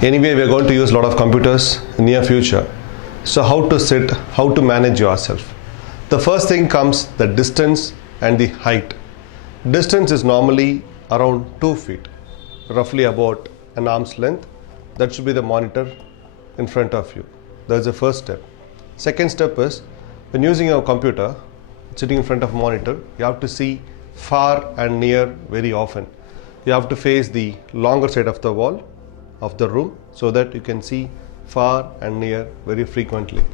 Anyway, we are going to use a lot of computers in near future. So how to sit, how to manage yourself. The first thing comes the distance and the height. Distance is normally around 2 feet, roughly about an arm's length. That should be the monitor in front of you. That's the first step. Second step is when using your computer, sitting in front of a monitor, you have to see far and near very often. You have to face the longer side of the wall of the room so that you can see far and near very frequently.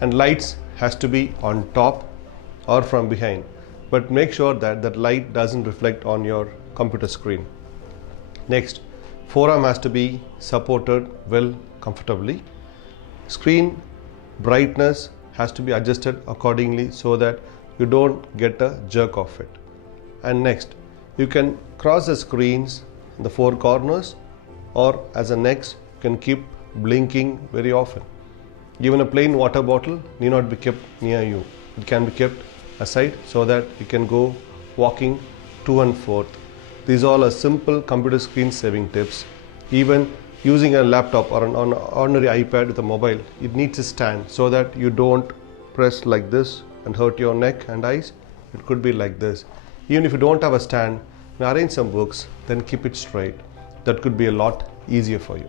And lights has to be on top or from behind, but make sure that that light doesn't reflect on your computer screen. Next, forearm has to be supported well comfortably. Screen brightness has to be adjusted accordingly so that you don't get a jerk of it. And next, you can cross the screens in the four corners, or as a next, you can keep blinking very often. Even a plain water bottle need not be kept near you. It can be kept aside so that you can go walking to and forth. These all are simple computer screen saving tips. Even using a laptop or an ordinary iPad with a mobile, it needs a stand so that you don't press like this and hurt your neck and eyes. It could be like this. Even if you don't have a stand, arrange some books, then keep it straight. That could be a lot easier for you.